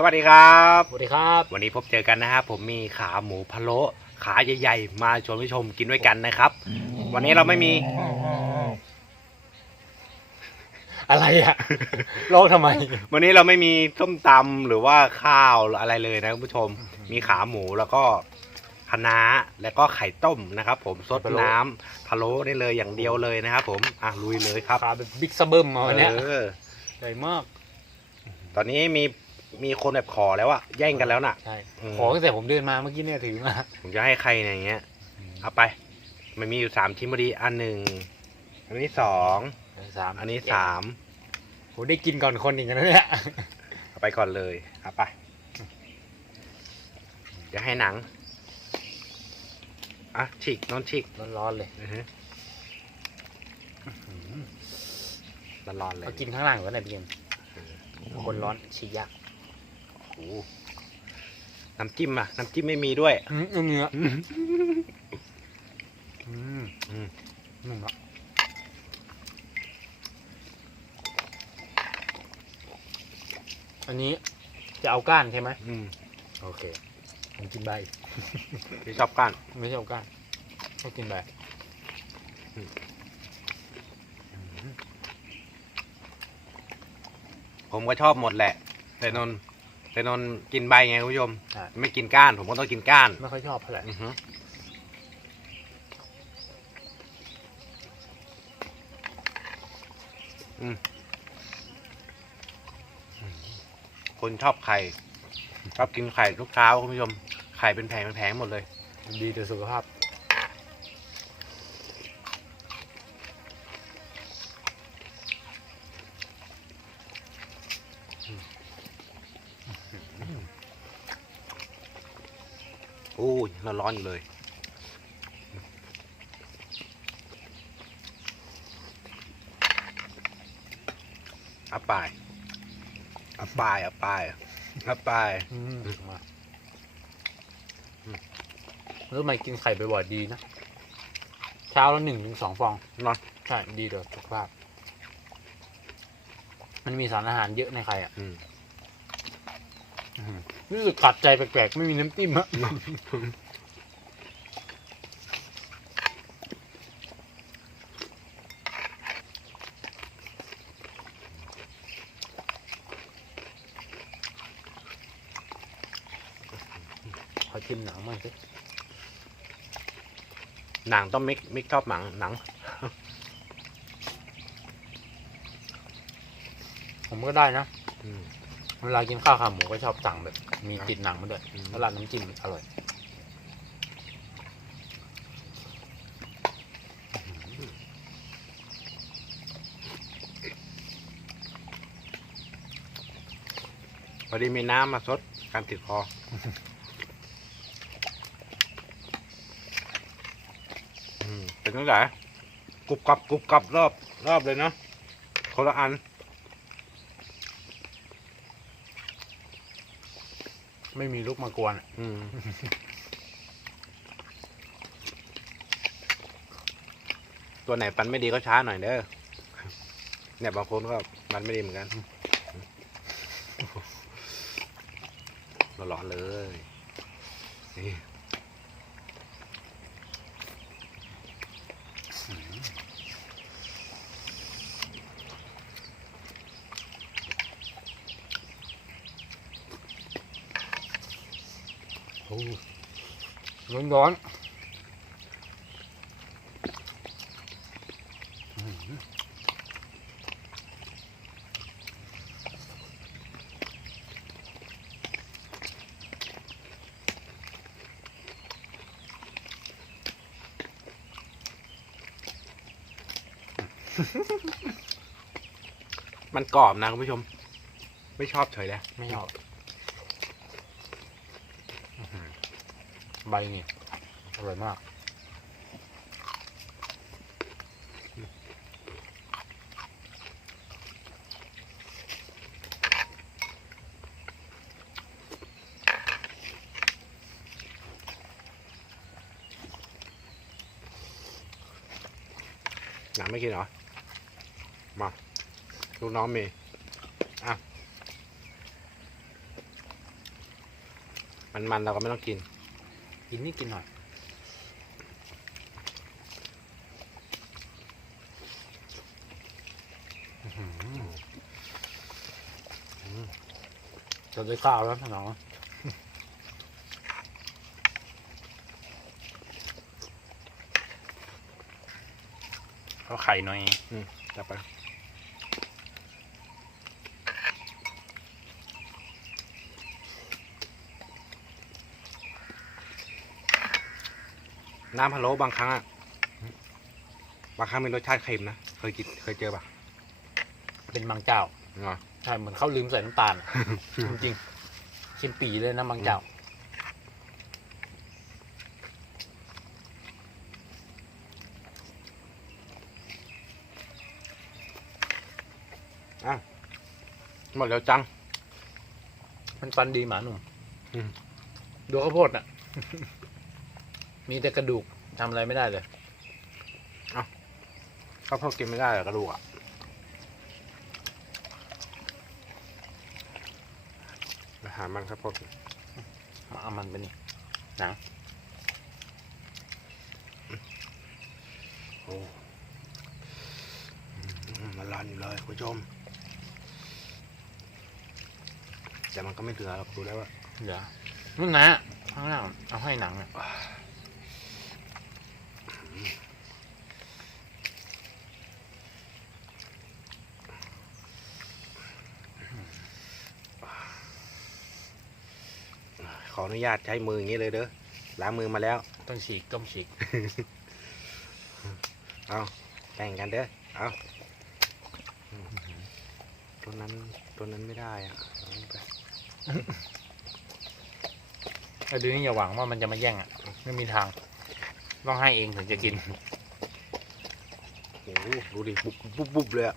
สวัสดีครับ สวัสดีครับ วันนี้พบเจอกันนะครับผมมีขาหมูพะโล้ขาใหญ่ๆ มาชวนผู้ชมกินด้วยกันนะครับ วันนี้เราไม่มี อะไรอะร้องทำไม วันนี้เราไม่มีส้มตำหรือว่าข้าวอะไรเลยนะคุณผู้ชม มีขาหมูแล้วก็คะน้าแล้วก็ไข่ต้มนะครับ ผมซดพะโล้น้ำพะโล้ได้เลยอย่างเดียวเลยนะครับผมอะลุยเลยครับขาแบบบิ๊กซับเบิ้มมาวันเนี้ยเออใหญ่มาก ตอนนี้มี มีคนแบบขอแล้วอะแย่งกันแล้วน่ะ ใช่อืม ขอตั้งแต่ผมเดินมาเมื่อกี้เนี่ยถือมาผมจะให้ใครเนี่ยอย่างเงี้ยเอาไป มันมีอยู่สามชิ้นพอดีอันหนึ่งอันนี้สองสามอันนี้สามโหได้กินก่อนคนอีกนะเนี่ยเอาไปก่อนเลยเอาไปเดี๋ยวให้หนังอะฉีกนอนฉีกร้อนๆเลยอือฮึร้อนๆเลยเอากินข้างล่างก่อนหน่อยพี่เกมคนร้อนฉีกยากโอ้โหน้ำจิ้มอะน้ำจิ้มไม่มีด้วยอืมเอาเนื้ออืมอืมนุ่มอะอันนี้จะเอาก้านใช่ไหมอืมโอเค ผมกินใบ พี่ชอบก้านไม่ใช่เอาก้านก็กินใบผมก็ชอบหมดแหละ แต่นนท์ แต่นนท์กินใบไงคุณผู้ชม ใช่ ไม่กินก้าน ผมก็ต้องกินก้านไม่ค่อยชอบเท่าไหร่ อือฮึอืมคนชอบไข่ ชอบกินไข่ทุกเช้าคุณผู้ชม ไข่เป็นแผงเป็นแผงหมดเลย ดีต่อสุขภาพ โอ้ยร้อนๆอยู่เลย อัปปาย อัปปาย อัปปาย อัปปายอืมมาแล้วทำไมกินไข่บ่อยๆดีนะ เช้าละหนึ่งถึงสองฟองนอนใช่ ดีต่อสุขภาพ มันมีสารอาหารเยอะในไข่อะอืมอื้อหือ รู้สึกขัดใจแปลกๆ ไม่มีน้ำจิ้มอะขอชิมหนังมั่งสิหนังต้องมิกมิกชอบหนังหนัง ผมก็ได้นะ อืม เวลากินข้าวขาหมูก็ชอบสั่งแบบ มีติดหนังมาด้วยอืมแล้วราดน้ำจิ้มอร่อยพอดีมีน้ำมาซดการติดคออืมเป็นตั้งแต่กรุบกรับกรุบกรับรอบรอบเลยเนาะคนละอัน ไม่มีลูกมากวนอะอืมตัวไหนปันไม่ดีก็ช้าหน่อยเด้อเนี่ยบางคนก็ปันไม่ดีเหมือนกันร้อนๆเลย ร้อนร้อนๆมันกรอบนะคุณผู้ชม ไม่ชอบเฉยเลยไม่ชอบอื้อหือ ใบนี่อร่อยมาก หนังไม่กินเหรอ มาลูกน้องมี อะ มันมันๆเราก็ไม่ต้องกิน กินนี่กินหน่อยอื้อหืออืมจะได้ข้าวแล้วน้องเอาไข่หน่อยจับไป น้ำพะโล้บางครั้งอะบางครั้งมีรสชาติเค็มนะ เคยกินเคยเจอปะเป็นบางเจ้าเนาะใช่เหมือนเขาลืมใส่น้ำตาล จริงๆเค็มปีเลยนะบางเจ้าหมดแล้วจัง มันฟันดีหมาหนุ่มอืมดูข้าวโพดอะ มีแต่กระดูกทำอะไรไม่ได้เลยข้าวโพดกินไม่ได้เหรอกระดูกอะอาหารมันข้าวโพดมาเอามันไปนี่โอ้อืมมันรันอยู่เลยคุณผู้ชมแต่มันก็ไม่เหลือหรอกดูแล้วว่าเหลือนู่นนะข้างล่างเอาให้หนังอะ ข ออนุญาตใช้มืออย่างนี้เลยเด้อล้างมือมาแล้ว ต้องฉีกต้องฉีก เอาแบ่งกันเด้อเอาอืมตัวนั้นตัวนั้นไม่ได้อะเอาไปไอ้ดูนี่อย่าหวังว่ามันจะมาแย่งอะ ไม่มีทาง ต้องให้เองถึงจะกิน โอ้โหดูดิบุบบุบบุบเลยอะ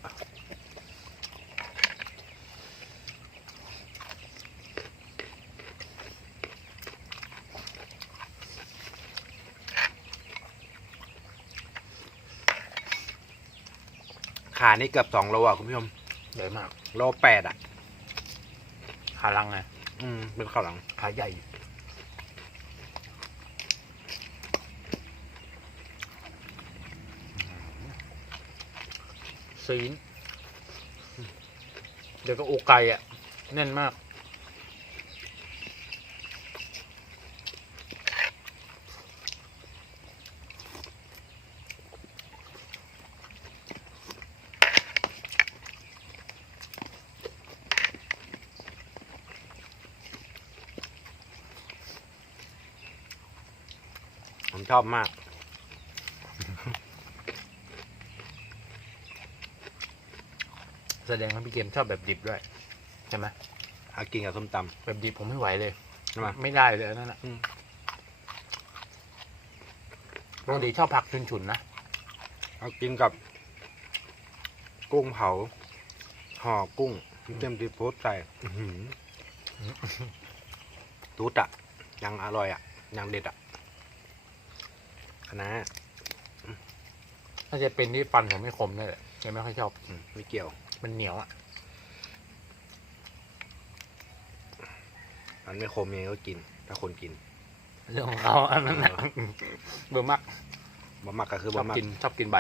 ขานี่เกือบสองโลอะคุณผู้ชมใหญ่มาก โลแปดอะ ขาลังไงอืมเป็นข้าวหลัง ขาใหญ่ ซีน เดี๋ยวก็อกไก่อะ แน่นมาก ผมชอบมาก แสดงว่าพี่เกมชอบแบบดิบด้วย ใช่ไหมเอากินกับส้มตแบบดิบผมไม่ไหวเลยใช่ไหมไม่ได้เลยอันนั่นน่ะอืมปกติชอบผักฉุนๆนะำเอากินกับ กุ้งเผาห่อกุ้งเต็มซีฟู้ดใส่อื้อหือตูดอะยังอร่อยอะยังเด็ดอะ คณะถ้าจะเป็นที่ฟันผมไม่คมเลยยังไม่ค่อยชอบ อืมไม่เกี่ยว มันเหนียวอะ มันไม่คมยังไงก็กิน ถ้าคนกินเรื่องของเขาอันนั้นนะเบื่อมากบ่มักก็คือชบ่อบมักกินชอบกินใบ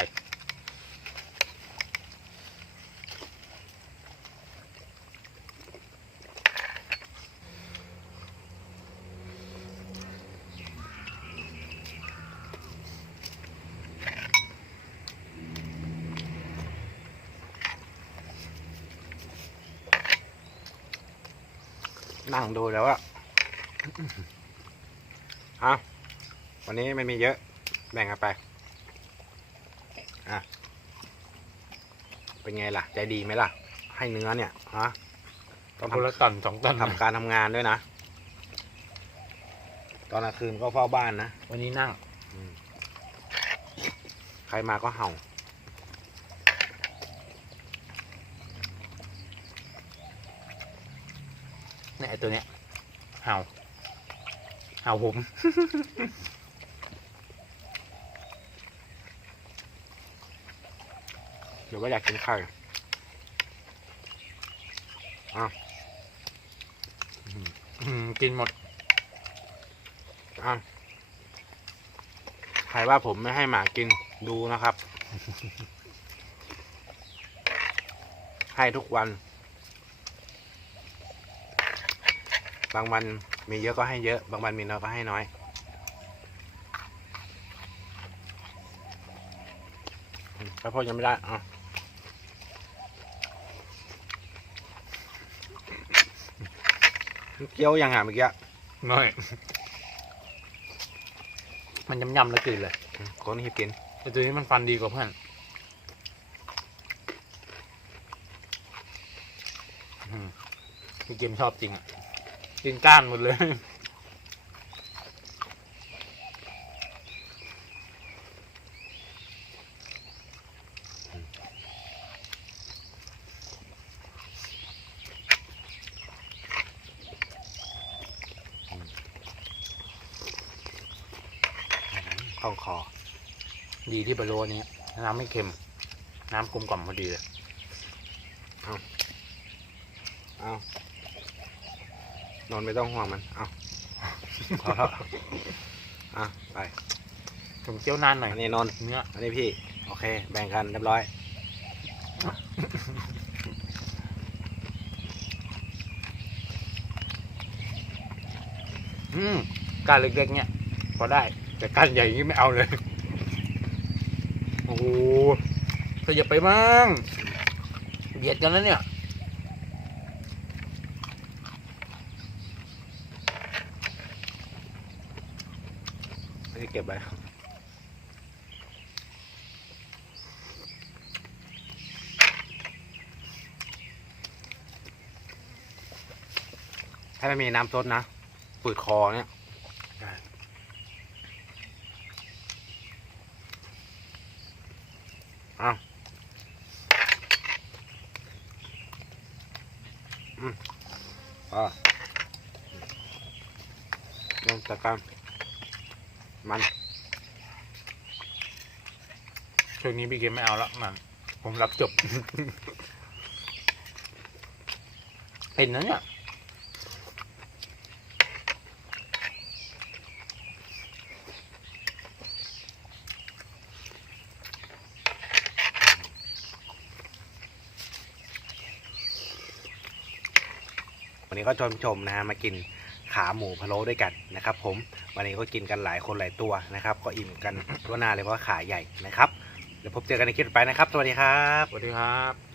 นั่งดูแล้วอะเอาวันนี้ไม่มีเยอะ แบ่งกันไป อะ เป็นไงล่ะ ใจดีไหมล่ะ ให้เนื้อเนี่ยฮะต้องคนทำละตันสองตันทำการทำงานด้วยนะ ตอนกลางคืนก็เฝ้าบ้านนะ วันนี้นั่งอืมใครมาก็เห่า เนี่ยไอตัวเนี้ยเห่าเห่าผมหรือว่าอยากกินไข่อืมกินหมดอะใครว่าผมไม่ให้หมากินดูนะครับ ให้ทุกวัน บางวันมีเยอะก็ให้เยอะ บางวันมีน้อยก็ให้น้อยอืมแล้วพ่อยังไม่ได้อะเคี้ยวยังอะเมื่อกี้น้อย มันยำๆแล้วกลืนเลยคนที่กินแต่ตัวนี้มันฟันดีกว่าเพื่อนอืมพี่เกมชอบจริงอะ กินก้านหมดเลยคล่องคอ ดีที่บะโลนี้ น้ำไม่เค็ม น้ำกลมกล่อมพอดีเลย เอาเอา นอนไม่ต้องห่วงมัน เอาพอแล้วอะไปผมเคี่ยวนานหน่อยอันนี้นนท์เนื้ออันนี้พี่ โอเค แบ่งกันเรียบร้อยอืมก้านเล็กๆเนี่ยพอได้ แต่ก้านใหญ่อย่างนี้ไม่เอาเลย โอ้โหขยับไปมั่งเบียดกันแล้วเนี่ย อันนี้ เก็บไว้ถ้าไม่มีน้ำซดนะปืดคอเนี่ยได้อ้าวอืมอ่าลองจัดการ มันช่วงนี้พี่เกมไม่เอาแล้วมันผมรับจบ เป็นนะเนี่ยวันนี้ก็ชวนผู้ชมนะฮะมากิน ขาหมูพะโล้ด้วยกันนะครับ ผมวันนี้ก็กินกันหลายคนหลายตัวนะครับ ก็อิ่มกันทั่วหน้าเลยเพราะว่าขาใหญ่นะครับเดี๋ยวพบเจอกันในคลิปต่อไปนะครับ สวัสดีครับ สวัสดีครับ